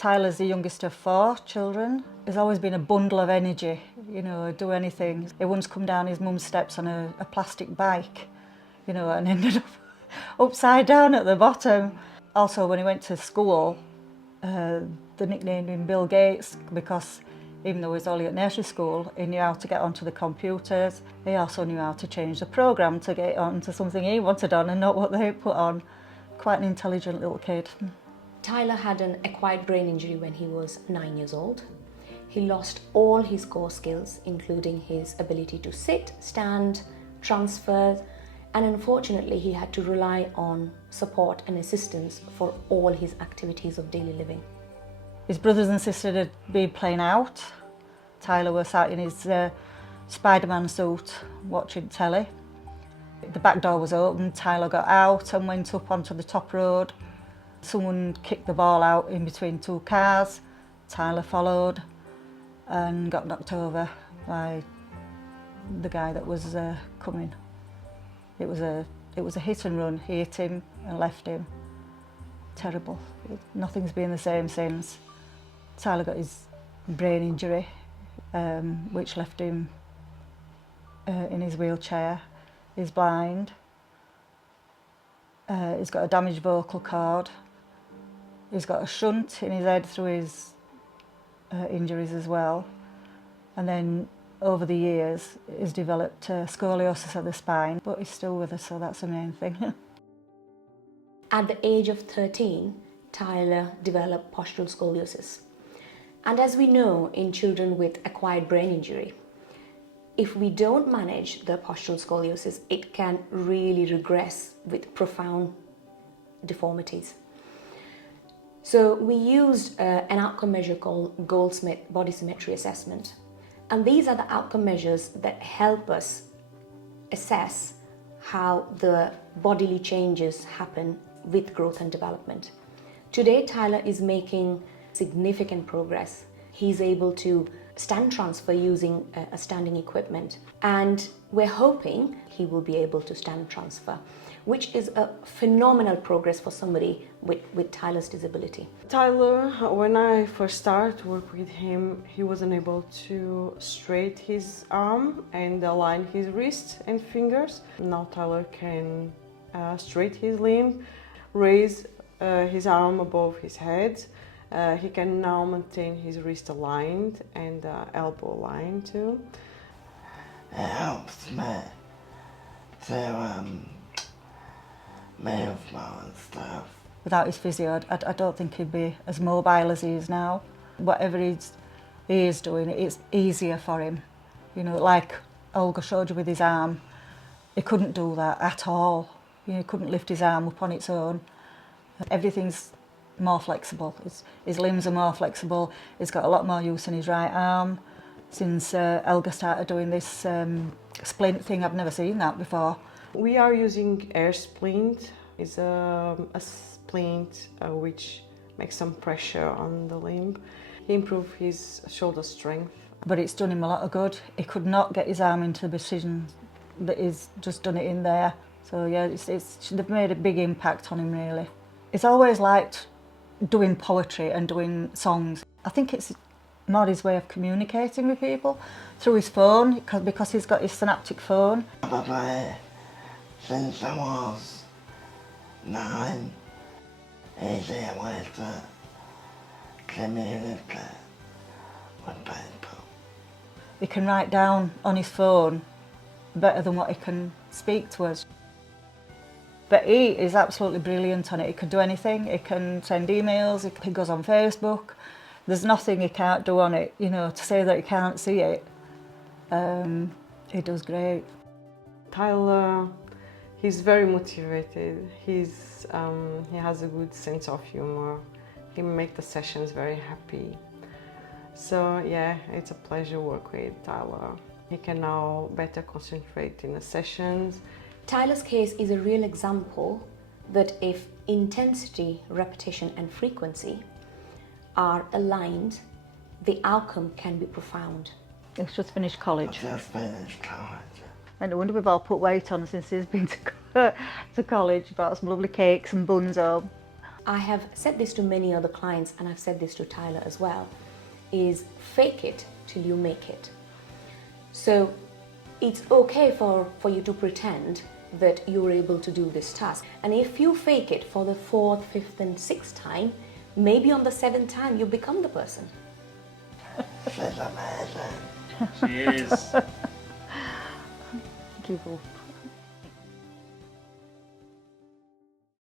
Tyler's the youngest of 4 children. He's always been a bundle of energy, you know, do anything. He once come down his mum's steps on a plastic bike, you know, and ended up upside down at the bottom. Also, when he went to school, they nicknamed him Bill Gates because even though he was only at nursery school, he knew how to get onto the computers. He also knew how to change the programme to get onto something he wanted on and not what they put on. Quite an intelligent little kid. Tyler had an acquired brain injury when he was 9 years old. He lost all his core skills, including his ability to sit, stand, transfer, and unfortunately he had to rely on support and assistance for all his activities of daily living. His brothers and sisters had been playing out. Tyler was sat in his Spider-Man suit watching telly. The back door was open, Tyler got out and went up onto the top road. Someone kicked the ball out in between 2 cars. Tyler followed and got knocked over by the guy that was coming. It was a hit and run. He hit him and left him. Terrible. Nothing's been the same since. Tyler got his brain injury, which left him in his wheelchair. He's blind. He's got a damaged vocal cord. He's got a shunt in his head through his injuries as well. And then over the years, he's developed scoliosis of the spine, but he's still with us, so that's the main thing. At the age of 13, Tyler developed postural scoliosis. And as we know in children with acquired brain injury, if we don't manage the postural scoliosis, it can really regress with profound deformities. So we used an outcome measure called Goldsmith Body Symmetry Assessment. And these are the outcome measures that help us assess how the bodily changes happen with growth and development. Today, Tyler is making significant progress. He's able to stand transfer using a standing equipment, and we're hoping he will be able to stand transfer, which is a phenomenal progress for somebody with Tyler's disability. Tyler, when I first started work with him, he wasn't able to straight his arm and align his wrist and fingers. Now Tyler can straight his limb, raise his arm above his head. He can now maintain his wrist aligned and elbow aligned too. It helps me to move more and stuff. Without his physio, I don't think he'd be as mobile as he is now. Whatever he is doing, it's easier for him. You know, like Olga showed you with his arm, he couldn't do that at all. You know, he couldn't lift his arm up on its own. Everything's more flexible. His limbs are more flexible. He's got a lot more use in his right arm. Since Elga started doing this splint thing, I've never seen that before. We are using air splint. It's a splint which makes some pressure on the limb. He improved his shoulder strength. But it's done him a lot of good. He could not get his arm into the position that he's just done it in there. So yeah, they've made a big impact on him really. He's always liked doing poetry and doing songs. I think it's more his way of communicating with people through his phone, because he's got his synaptic phone. Probably since I was 9, easy way to communicate with people. He can write down on his phone better than what he can speak to us. But he is absolutely brilliant on it. He can do anything. He can send emails, he goes on Facebook. There's nothing he can't do on it, you know, to say that he can't see it. He does great. Tyler, he's very motivated. He has a good sense of humor. He makes the sessions very happy. So yeah, it's a pleasure work with Tyler. He can now better concentrate in the sessions. Tyler's case is a real example that if intensity, repetition and frequency are aligned, the outcome can be profound. He's just finished college. Just finished college. And I wonder we've all put weight on since he's been to college. Brought some lovely cakes and buns home. I have said this to many other clients, and I've said this to Tyler as well, is fake it till you make it. So it's okay for you to pretend that you're able to do this task. And if you fake it for the 4th, 5th and 6th time, maybe on the 7th time you become the person. She's amazing. She is. Thank you both.